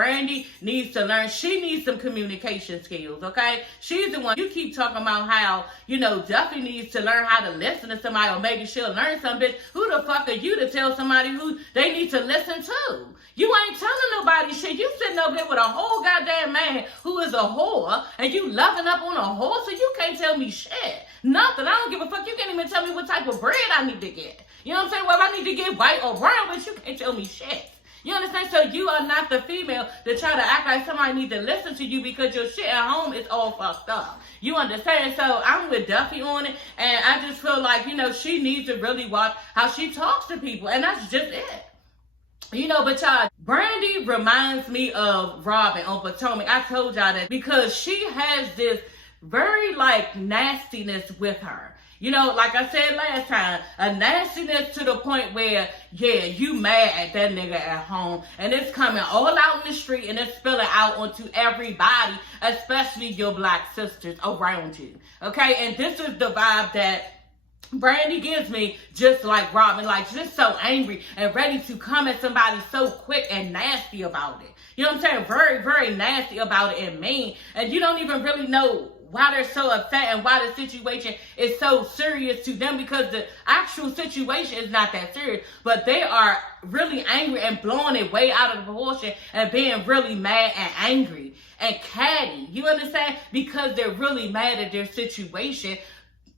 Brandy needs to learn. She needs some communication skills, okay? She's the one. You keep talking about how, Duffy needs to learn how to listen to somebody, or maybe she'll learn something. Who the fuck are you to tell somebody who they need to listen to? You ain't telling nobody shit. You sitting over there with a whole goddamn man who is a whore, and you loving up on a whore, so you can't tell me shit. Nothing. I don't give a fuck. You can't even tell me what type of bread I need to get. You know what I'm saying? Well, if I need to get white or brown, but you can't tell me shit. You understand? So you are not the female to try to act like somebody needs to listen to you because your shit at home is all fucked up. You understand? So I'm with Duffy on it, and I just feel like, she needs to really watch how she talks to people, and that's just it. But y'all, Brandy reminds me of Robin on Potomac. I told y'all that because she has this very, nastiness with her. Like I said last time, a nastiness to the point where, you mad at that nigga at home, and it's coming all out in the street, and it's spilling out onto everybody, especially your black sisters around you. Okay? And this is the vibe that Brandy gives me, just like Robin, just so angry and ready to come at somebody so quick and nasty about it. You know what I'm saying? Very, very nasty about it and mean. And you don't even really know why they're so upset and why the situation is so serious to them, because the actual situation is not that serious, but they are really angry and blowing it way out of proportion and being really mad and angry and catty. You understand? Because they're really mad at their situation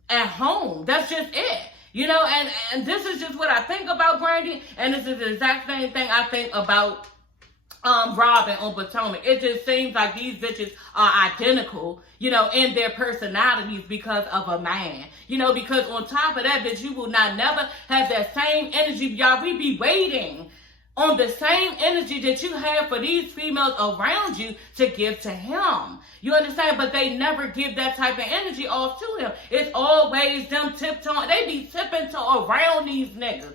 at home. That's just it. And this is just what I think about Brandy, and this is the exact same thing I think about Robin on Potomac. It just seems like these bitches are identical, in their personalities because of a man. Because on top of that, bitch, you will not never have that same energy. Y'all, we be waiting on the same energy that you have for these females around you to give to him. You understand? But they never give that type of energy off to him. It's always them tiptoeing. They be tiptoeing around these niggas.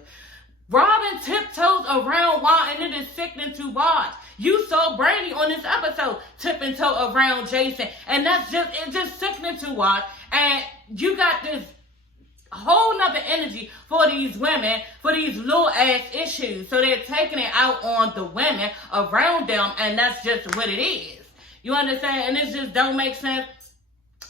Robin tiptoes around Juan, and it is sickening to watch. You saw Brandy on this episode tiptoe around Jason, and it's just sickening to watch. And you got this whole nother energy for these women, for these little ass issues. So they're taking it out on the women around them, and that's just what it is. You understand? And it just don't make sense.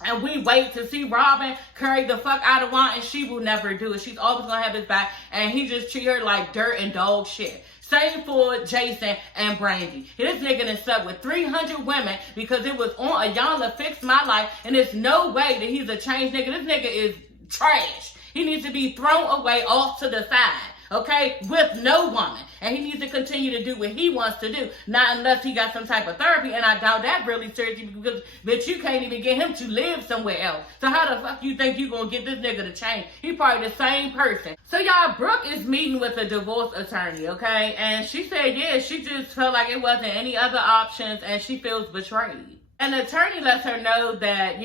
And we wait to see Robin carry the fuck out of Juan, and she will never do it. She's always going to have his back, and he just treat her like dirt and dog shit. Same for Jason and Brandy. This nigga done slept with 300 women because it was on a y'all to fix my life, and there's no way that he's a changed nigga. This nigga is trash. He needs to be thrown away off to the side. Okay, with no woman. And he needs to continue to do what he wants to do. Not unless he got some type of therapy. And I doubt that really seriously, because bitch, you can't even get him to live somewhere else. So how the fuck you think you gonna get this nigga to change? He probably the same person. So y'all, Brooke is meeting with a divorce attorney, okay? And she said, she just felt like it wasn't any other options, and she feels betrayed. And the attorney lets her know that,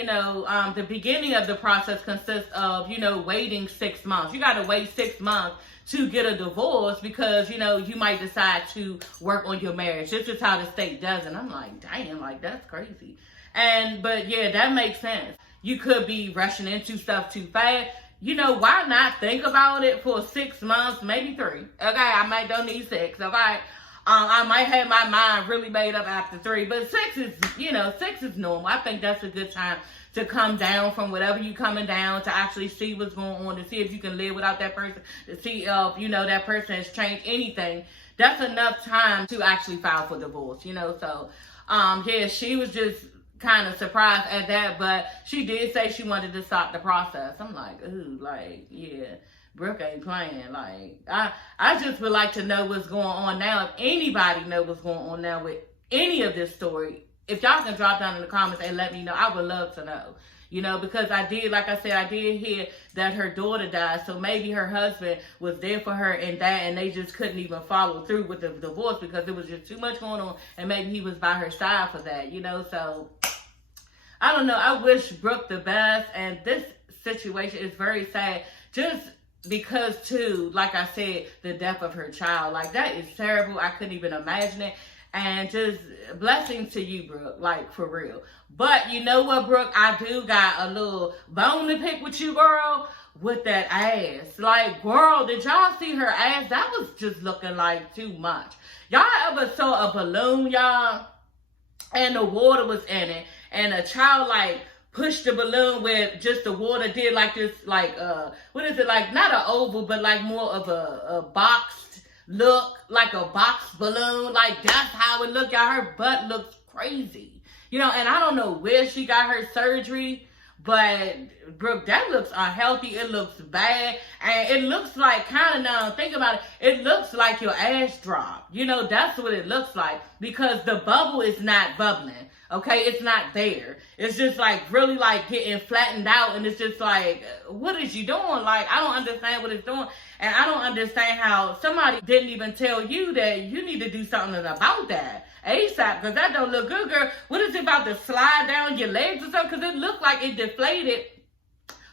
the beginning of the process consists of, waiting 6 months. You gotta wait 6 months to get a divorce because, you might decide to work on your marriage. This is how the state does it. I'm like, damn, that's crazy. But that makes sense. You could be rushing into stuff too fast. Why not think about it for 6 months, maybe 3? Okay, I don't need 6, okay? I might have my mind really made up after 3, but 6 is, 6 is normal. I think that's a good time to come down from whatever you coming down, to actually see what's going on, to see if you can live without that person, to see if, that person has changed anything. That's enough time to actually file for divorce, So, she was just kind of surprised at that, but she did say she wanted to stop the process. I'm like, ooh, Brooke ain't playing. I just would like to know what's going on now. If anybody knows what's going on now with any of this story, if y'all can drop down in the comments and let me know, I would love to know. Because I did hear that her daughter died, so maybe her husband was there for her in that, and they just couldn't even follow through with the divorce because there was just too much going on, and maybe he was by her side for that, so I don't know. I wish Brooke the best, and this situation is very sad, just because too, like I said, the death of her child, that is terrible. I couldn't even imagine it. And just blessings to you, Brooke, for real. But you know what, Brooke? I do got a little bone to pick with you, girl. with that ass. Like, girl, did y'all see her ass? That was just looking like too much. Y'all ever saw a balloon, y'all, and the water was in it, and a child, like, pushed the balloon where just the water did like this, like, what is it, like, not an oval, but like more of a boxed look, like a box balloon. Like, that's how it looked. Y'all, her butt looks crazy. You know, and I don't know where she got her surgery, but Brooke, that looks unhealthy. It looks bad. And it looks like, kind of, now think about it, it looks like your ass dropped. You know, that's what it looks like, because the bubble is not bubbling. Okay, it's not there. It's just like really like getting flattened out, and it's just like, what is you doing? Like, I don't understand what it's doing. And I don't understand how somebody didn't even tell you that you need to do something about that ASAP, because that don't look good, girl. What is it about to slide down your legs or something? Because it looked like it deflated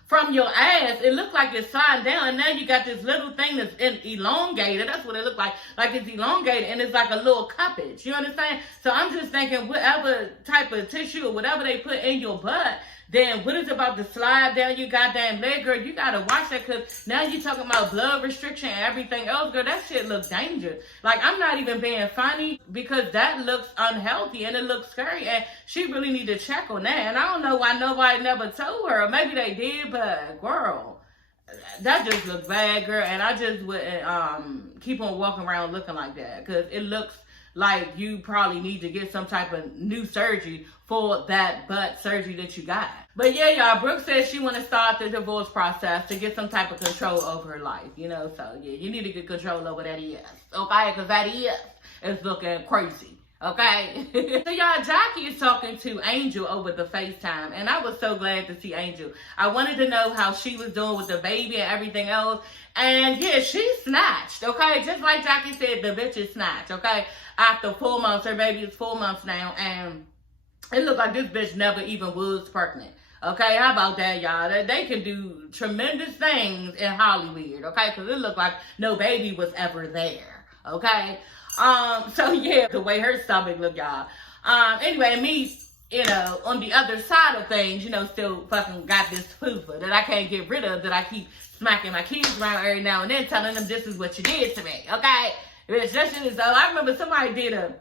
from your ass. It looked like it's sliding down, and now you got this little thing that's elongated. That's what it looked like it's elongated, and it's like a little cuppage. You understand? So I'm just thinking, whatever type of tissue or whatever they put in your butt, then what is it about to slide down your goddamn leg, girl? You gotta watch that, because now you're talking about blood restriction and everything else, girl. That shit looks dangerous. Like, I'm not even being funny, because that looks unhealthy and it looks scary, and she really need to check on that. And I don't know why nobody never told her. Maybe they did, but girl, that just looks bad, girl. And I just wouldn't keep on walking around looking like that, because it looks like you probably need to get some type of new surgery for that butt surgery that you got. But yeah, y'all, Brooke says she want to start the divorce process to get some type of control over her life, you know. So yeah, you need to get control over that ES, okay? Because that ES is looking crazy, okay? So y'all, Jackie is talking to Angel over the FaceTime, and I was so glad to see Angel. I wanted to know how she was doing with the baby and everything else. And yeah, she snatched, okay? Just like Jackie said, the bitch is snatched, okay? After 4 months, her baby is 4 months now, and it looked like this bitch never even was pregnant. Okay, how about that, y'all? They can do tremendous things in Hollywood, okay? Because it looked like no baby was ever there, okay? So yeah, the way her stomach looked, y'all. Anyway, me, you know, on the other side of things, you know, still fucking got this fupa that I can't get rid of, that I keep smacking my kids around every now and then, telling them this is what you did to me, okay? Bitch, that shit is so. I remember somebody did a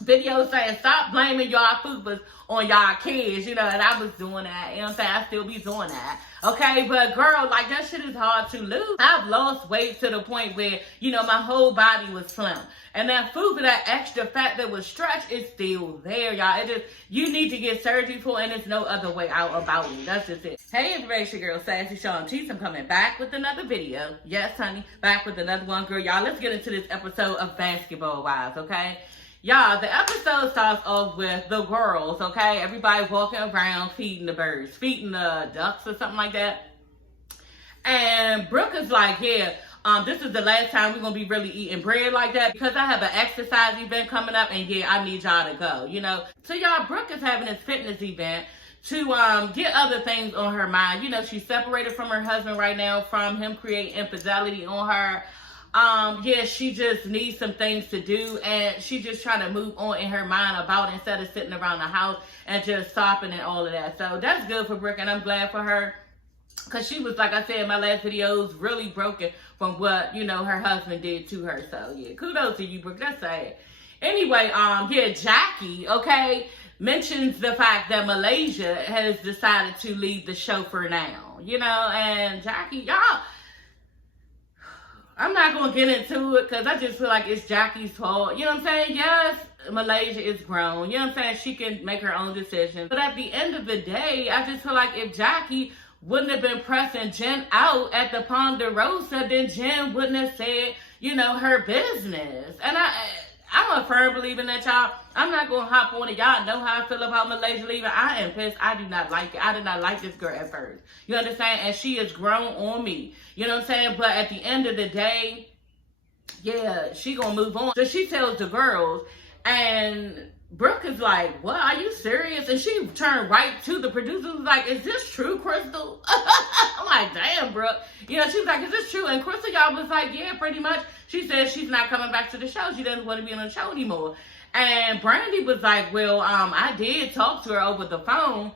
video saying, stop blaming y'all fupas on y'all kids, you know, and I was doing that, you know what I'm saying? I still be doing that, okay? But girl, like, that shit is hard to lose. I've lost weight to the point where, you know, my whole body was slim. And that fupa, that extra fat that was stretched, is still there, y'all. It just, you need to get surgery for, and there's no other way out about it. That's just it. Hey, everybody, it's your girl, Sassy Sean Cheese. I'm coming back with another video. Yes, honey, back with another one, girl. Y'all, let's get into this episode of Basketball Wives, okay? Y'all, the episode starts off with the girls, okay? Everybody walking around feeding the birds, feeding the ducks or something like that. And Brooke is like, yeah, this is the last time we're going to be really eating bread like that, because I have an exercise event coming up, and yeah, I need y'all to go, you know? So y'all, Brooke is having this fitness event to get other things on her mind. You know, she's separated from her husband right now, from him creating infidelity on her. Yeah, she just needs some things to do, and she's just trying to move on in her mind about it, instead of sitting around the house and just stopping and all of that. So that's good for Brooke, and I'm glad for her, because she was, like I said in my last videos, really broken from what, you know, her husband did to her. So yeah, kudos to you, Brooke. That's sad. Anyway, yeah, Jackie, okay, mentions the fact that Malaysia has decided to leave the show for now, you know. And Jackie, y'all, I'm not going to get into it, because I just feel like it's Jackie's fault. You know what I'm saying? Yes, Malaysia is grown. You know what I'm saying? She can make her own decisions. But at the end of the day, I just feel like if Jackie wouldn't have been pressing Jen out at the Ponderosa, then Jen wouldn't have said, you know, her business. And I'm a firm believer in that, y'all. I'm not going to hop on it. Y'all know how I feel about Malaysia leaving. I am pissed. I do not like it. I did not like this girl at first. You understand? And she has grown on me. You know what I'm saying? But at the end of the day, yeah, she going to move on. So she tells the girls, and Brooke is like, what? Are you serious? And she turned right to the producer, was like, is this true, Crystal? I'm like, damn, Brooke. You know, she was like, is this true? And Crystal, y'all, was like, yeah, pretty much. She said she's not coming back to the show. She doesn't want to be on the show anymore. And Brandy was like, well, I did talk to her over the phone,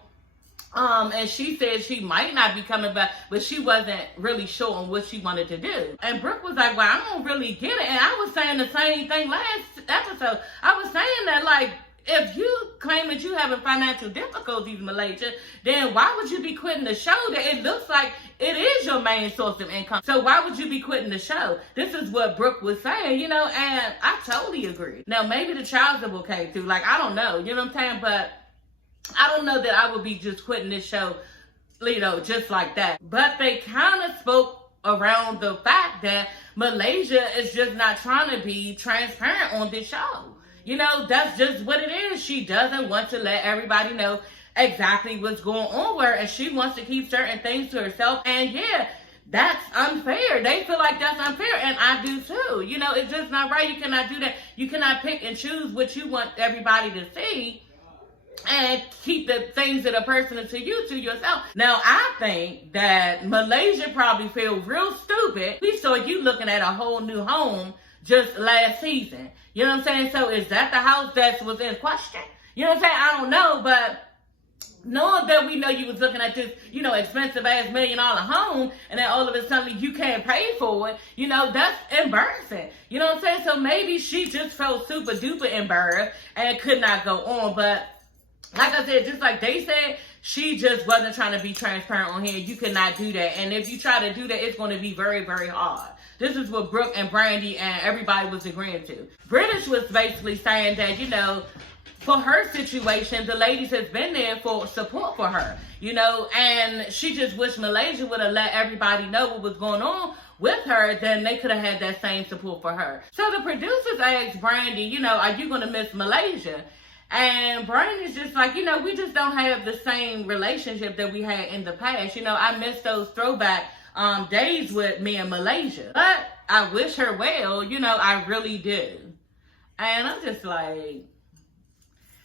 And she said she might not be coming back, but she wasn't really sure on what she wanted to do. And Brooke was like, well, I don't really get it. And I was saying the same thing last episode. I was saying that, like, if you claim that you having financial difficulties in Malaysia, then why would you be quitting the show that it looks like it is your main source of income? So why would you be quitting the show? This is what Brooke was saying, you know, and I totally agree. Now, maybe the child support came through. Like, I don't know, you know what I'm saying? But I don't know that I would be just quitting this show, you know, just like that. But they kind of spoke around the fact that Malaysia is just not trying to be transparent on this show. You know, that's just what it is. She doesn't want to let everybody know exactly what's going on with her, and she wants to keep certain things to herself. And yeah, that's unfair. They feel like that's unfair, and I do too. You know, it's just not right. You cannot do that. You cannot pick and choose what you want everybody to see and keep the things that are personal to you to yourself. Now, I think that Malaysia probably feel real stupid. We saw you looking at a whole new home just last season. You know what I'm saying? So is that the house that was in question? You know what I'm saying? I don't know, but knowing that we know you was looking at this, you know, expensive ass $1 million home, and then all of a sudden you can't pay for it, you know, that's embarrassing. You know what I'm saying? So maybe she just felt super duper embarrassed and could not go on. But like I said, just like they said, she just wasn't trying to be transparent on here. You cannot do that. And if you try to do that, it's going to be very, very hard. This is what Brooke and Brandy and everybody was agreeing to. British was basically saying that, you know, for her situation, the ladies has been there for support for her, you know, and she just wished Malaysia would have let everybody know what was going on with her, then they could have had that same support for her. So the producers asked Brandy, you know, are you going to miss Malaysia? And Brandy's just like, you know, we just don't have the same relationship that we had in the past. You know, I miss those throwback days with me in Malaysia. But I wish her well, you know, I really do. And I'm just like,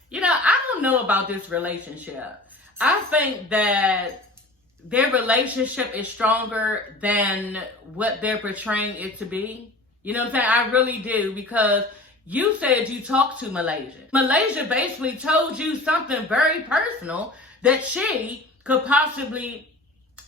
you know, I don't know about this relationship. I think that their relationship is stronger than what they're portraying it to be. You know what I'm saying? I really do, because you said you talked to Malaysia. Malaysia basically told you something very personal, that she could possibly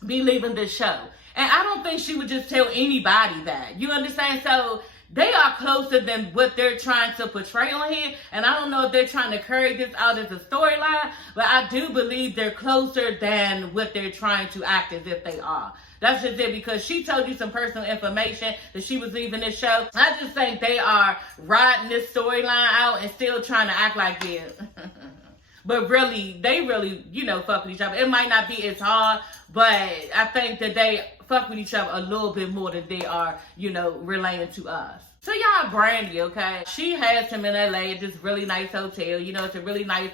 be leaving this show. And I don't think she would just tell anybody that. You understand? So they are closer than what they're trying to portray on here. And I don't know if they're trying to carry this out as a storyline, but I do believe they're closer than what they're trying to act as if they are. That's just it, because she told you some personal information that she was leaving this show. I just think they are riding this storyline out and still trying to act like this. But really, they really, you know, fuck with each other. It might not be as hard, but I think that they fuck with each other a little bit more than they are, you know, relaying to us. So y'all, Brandy, okay? She has him in LA at this really nice hotel. You know, it's a really nice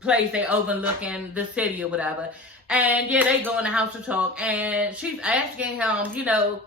place. They overlooking the city or whatever. And yeah, they go in the house to talk, and she's asking him, you know,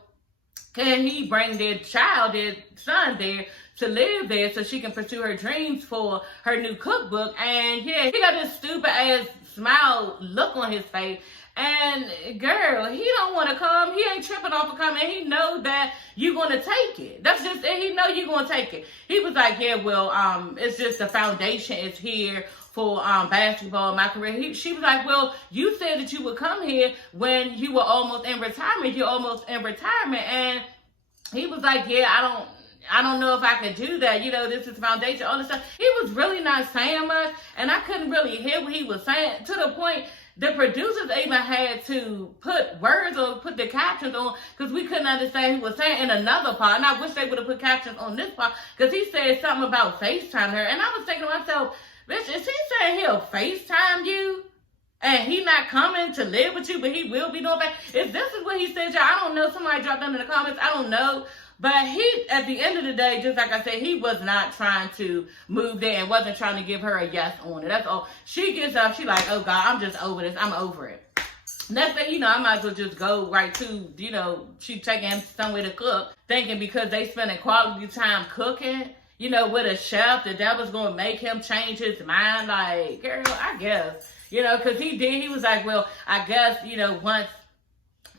can he bring their child, their son there to live there so she can pursue her dreams for her new cookbook. And yeah, he got this stupid ass smile look on his face. And girl, he don't want to come. He ain't tripping off of coming. He know that you're going to take it. That's just it. He know you're going to take it. He was like, yeah, well, it's just the foundation is here for basketball in my career. She was like, well, you said that you would come here when you were almost in retirement. You're almost in retirement. And he was like, yeah, I don't know if I could do that. You know, this is foundation, all this stuff. He was really not saying much, and I couldn't really hear what he was saying, to the point the producers even had to put words or put the captions on, because we couldn't understand what he was saying in another part. And I wish they would have put captions on this part, because he said something about FaceTime her. And I was thinking to myself, bitch, is he saying he'll FaceTime you? And he not coming to live with you, but he will be doing that? If this is what he said, y'all, I don't know. Somebody dropped down in the comments. I don't know. But he, at the end of the day, just like I said, he was not trying to move there and wasn't trying to give her a yes on it. That's all. She gets up. She like, oh, God, I'm just over this. I'm over it. Next thing you know, I might as well just go right to, you know, she taking him somewhere to cook, thinking because they spending quality time cooking, you know, with a chef, that was going to make him change his mind. Like, girl, I guess, you know, because he did. He was like, well, I guess, you know, once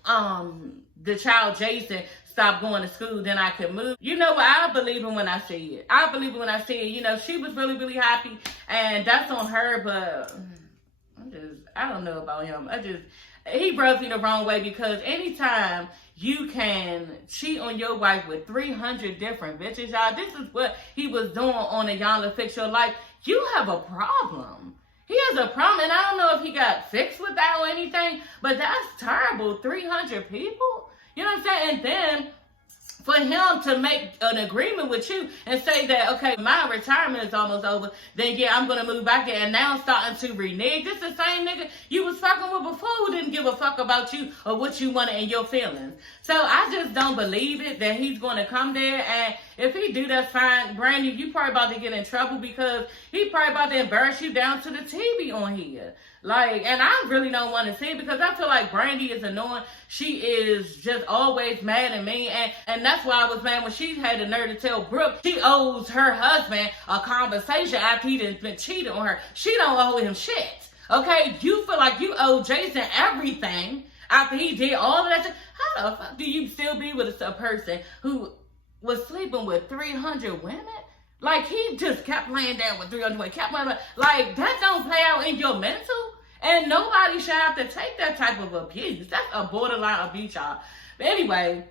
the child Jason stop going to school, then I could move. You know what? I believe it when I see it. I believe it when I see it. You know, she was really, really happy, and that's on her, but I'm I don't know about him. He rubs me the wrong way, because anytime you can cheat on your wife with 300 different bitches, y'all, this is what he was doing on a Y'all Fix Your Life. You have a problem. He has a problem, and I don't know if he got fixed with that or anything, but that's terrible. 300 people? You know what I'm saying? And then for him to make an agreement with you and say that, okay, my retirement is almost over, then yeah, I'm going to move back there, and now starting to renege. This is the same nigga you was fucking with before, who didn't give a fuck about you or what you wanted in your feelings. So I just don't believe it that he's going to come there, and if he do, that's fine. Brandy, you probably about to get in trouble, because he probably about to embarrass you down to the TV on here. Like, and I really don't want to see it, because I feel like Brandy is annoying. She is just always mad at me, and that's why I was mad when she had the nerve to tell Brooke she owes her husband a conversation after he done been cheated on her. She don't owe him shit, okay? You feel like you owe Jason everything after he did all of that shit. How the fuck do you still be with a person who was sleeping with 300 women? Like, he just kept laying down with 300 women, kept laying down. Like, that don't play out in your mental. And nobody should have to take that type of abuse. That's a borderline abuse, y'all. But anyway,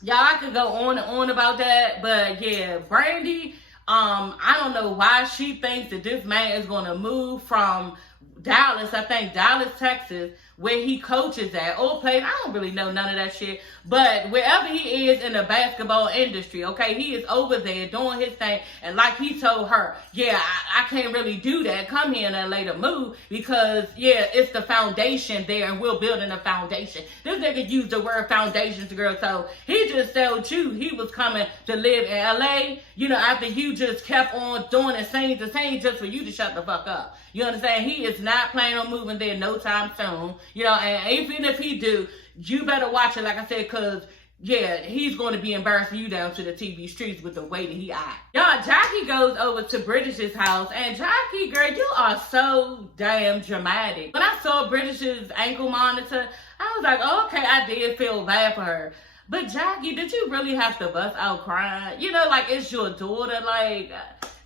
y'all, I could go on and on about that. But yeah, Brandy, I don't know why she thinks that this man is going to move from Dallas, I think Dallas, Texas, where he coaches at, or plays. I don't really know none of that shit. But wherever he is in the basketball industry, okay, he is over there doing his thing. And like he told her, yeah, I can't really do that. Come here and later move, because, yeah, it's the foundation there, and we're building a foundation. This nigga used the word foundations, girl. So he just told you he was coming to live in LA, you know, after you just kept on doing the same just for you to shut the fuck up. You understand? He is not planning on moving there no time soon. You know, and even if he do, you better watch it, like I said, because, yeah, he's going to be embarrassing you down to the TV streets with the way that he acts. Y'all, Jackie goes over to British's house, and Jackie, girl, you are so damn dramatic. When I saw British's ankle monitor, I was like, oh, okay, I did feel bad for her. But Jackie, did you really have to bust out crying? You know, like, it's your daughter, like...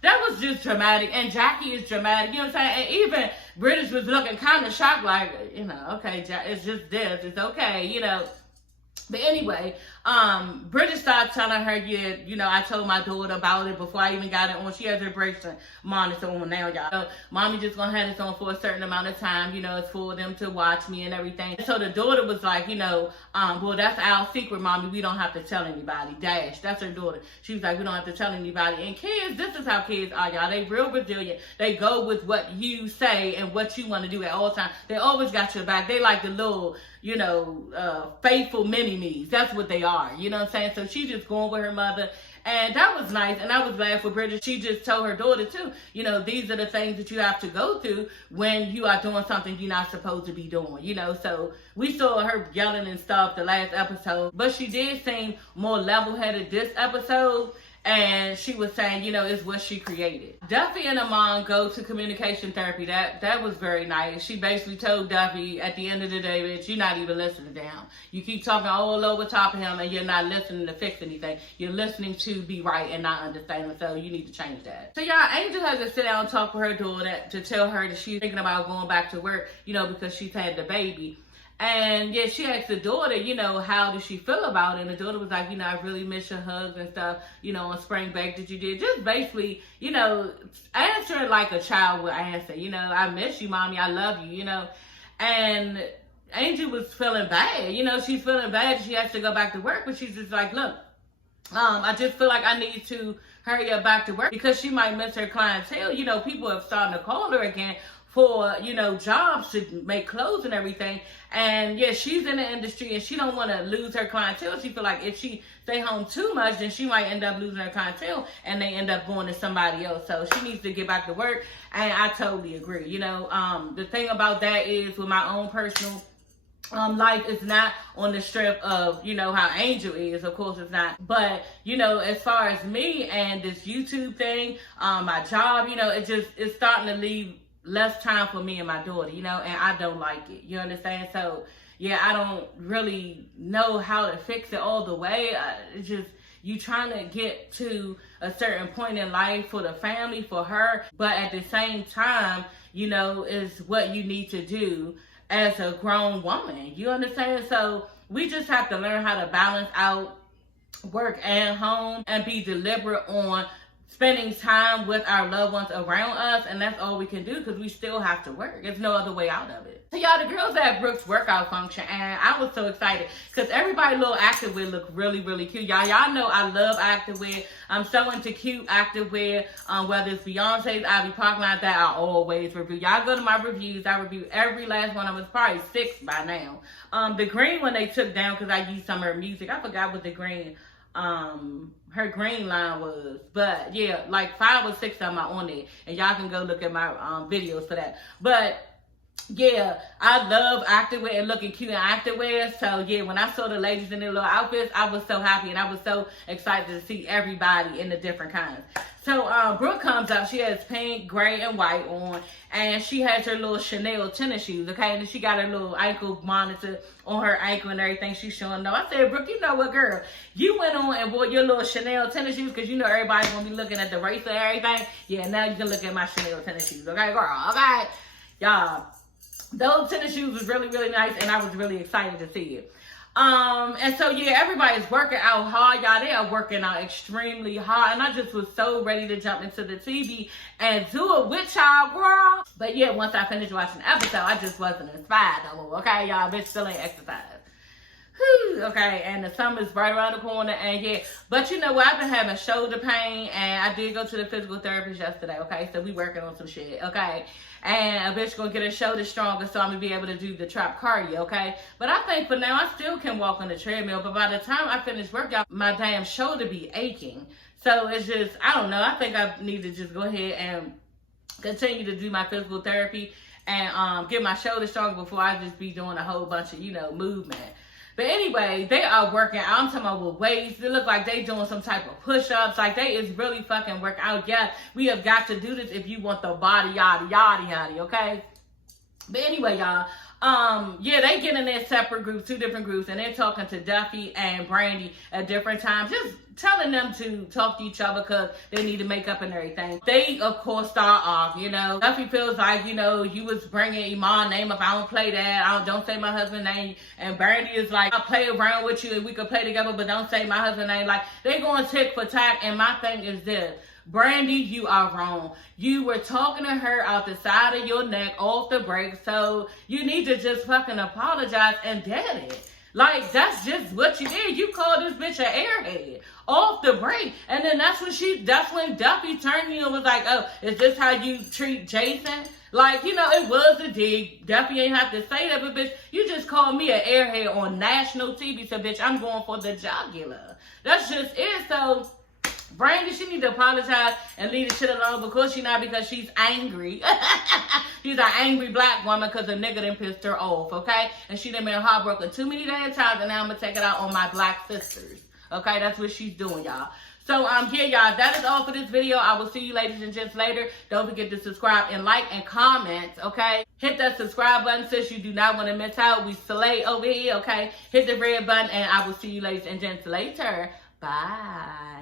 That was just dramatic, and Jackie is dramatic, you know what I'm saying? And even British was looking kind of shocked, like, you know, okay, it's just this, it's okay, you know. But anyway, British started telling her, yeah, you know, I told my daughter about it before I even got it on. She has her bracelet monitor on now, y'all. So, mommy just gonna have this on for a certain amount of time, you know, it's for them to watch me and everything. So the daughter was like, you know, well, that's our secret, mommy. We don't have to tell anybody. Dash, that's her daughter. She was like, we don't have to tell anybody. And kids, this is how kids are, y'all. They real resilient. They go with what you say and what you want to do at all times. They always got your back. They like the little, you know, faithful mini-me's. That's what they are, you know what I'm saying? So she just going with her mother, and that was nice, and I was glad for Bridget. She just told her daughter, too, you know, these are the things that you have to go through when you are doing something you're not supposed to be doing, you know? So we saw her yelling and stuff the last episode, but she did seem more level-headed this episode. And she was saying, you know, it's what she created. Duffy and Amon go to communication therapy. That was very nice. She basically told Duffy, at the end of the day, bitch, you're not even listening to him. You keep talking all over top of him, and you're not listening to fix anything. You're listening to be right and not understanding. So you need to change that. So y'all, Angel has to sit down and talk with her daughter to tell her that she's thinking about going back to work, you know, because she's had the baby. And yeah, she asked the daughter, you know, how did she feel about it? And the daughter was like, you know, I really miss your hugs and stuff, you know, on spring break that you did. Just basically, you know, answering like a child would answer, you know, I miss you, mommy, I love you, you know. And Angel was feeling bad, you know, she's feeling bad. She has to go back to work, but she's just like, look, I just feel like I need to hurry up back to work because she might miss her clientele. You know, people have started to call her again for, you know, jobs to make clothes and everything. And yeah, she's in the industry and she don't want to lose her clientele. She feel like if she stay home too much, then she might end up losing her clientele and they end up going to somebody else. So she needs to get back to work. And I totally agree. You know, the thing about that is with my own personal life is not on the strip of, you know, how Angel is. Of course it's not. But, you know, as far as me and this YouTube thing, my job, you know, it's starting to leave less time for me and my daughter, you know, and I don't like it. You understand? So, yeah, I don't really know how to fix it all the way. It's just, you trying to get to a certain point in life for the family, for her, but at the same time, you know, is what you need to do as a grown woman. You understand? So we just have to learn how to balance out work and home and be deliberate on spending time with our loved ones around us, and that's all we can do because we still have to work. There's no other way out of it. So y'all, the girls at Brooke's workout function, and I was so excited because everybody little activewear looked really, really cute. Y'all know I love activewear. I'm so into cute activewear, whether it's Beyonce's, Ivy Park line, that I always review. Y'all go to my reviews. I review every last one of them. It's probably 6 by now. The green one they took down because I used some of her music. I forgot what the green her green line was, but yeah, like 5 or 6 of them are on there, and y'all can go look at my videos for that. But yeah, I love activewear and looking cute in activewear. So yeah, when I saw the ladies in their little outfits, I was so happy, and I was so excited to see everybody in the different kinds. So Brooke comes up. She has pink, gray, and white on, and she has her little Chanel tennis shoes, okay? And then she got her little ankle monitor on her ankle and everything. She's showing them. I said, Brooke, you know what, girl? You went on and bought your little Chanel tennis shoes because you know everybody's going to be looking at the race and everything. Yeah, now you can look at my Chanel tennis shoes, okay, girl? Okay? Y'all, those tennis shoes was really, really nice, and I was really excited to see it. And so yeah, everybody's working out hard, y'all. They are working out extremely hard, and I just was so ready to jump into the TV and do it with y'all, girl. But yeah, once I finished watching the episode, I just wasn't inspired no more, okay, y'all? Bitch still ain't exercise. Whew, okay, and the summer's right around the corner, and yeah, but you know what? I've been having shoulder pain, and I did go to the physical therapist yesterday, okay? So we working on some shit, okay? And a bitch gonna get her shoulder stronger so I'm gonna be able to do the trap cardio, okay? But I think for now, I still can walk on the treadmill, but by the time I finish workout, my damn shoulder be aching. So it's just, I don't know, I think I need to just go ahead and continue to do my physical therapy and get my shoulder stronger before I just be doing a whole bunch of, you know, movement. But anyway, they are working out. I'm talking about with weights. They look like they doing some type of push-ups. Like, they is really fucking working out. Yeah, we have got to do this if you want the body, yada, yada, yada, okay? But anyway, y'all, yeah, they get in their separate groups, 2 different groups, and they're talking to Duffy and Brandy at different times, just telling them to talk to each other because they need to make up and everything. They, of course, start off, you know. Duffy feels like, you know, you was bringing Iman's name up. I don't play that. Don't say my husband's name. And Brandy is like, I'll play around with you and we could play together, but don't say my husband's name. Like, they going tick for tack, and my thing is this. Brandy, you are wrong. You were talking to her out the side of your neck off the break, so you need to just fucking apologize and dead it. Like, that's just what you did. You called this bitch an airhead off the break. And then that's when Duffy turned to you and was like, oh, is this how you treat Jason? Like, you know, it was a dig. Duffy ain't have to say that, but bitch, you just called me an airhead on national TV, so bitch, I'm going for the jugular. That's just it. So Brandy, she need to apologize and leave the shit alone because she's angry. She's an angry black woman because a nigga done pissed her off, okay? And she done been heartbroken too many damn times, and now I'm going to take it out on my black sisters. Okay, that's what she's doing, y'all. So, yeah, y'all, that is all for this video. I will see you ladies and gents later. Don't forget to subscribe and like and comment, okay? Hit that subscribe button, sis. You do not want to miss out. We slay over here, okay? Hit the red button, and I will see you ladies and gents later. Bye.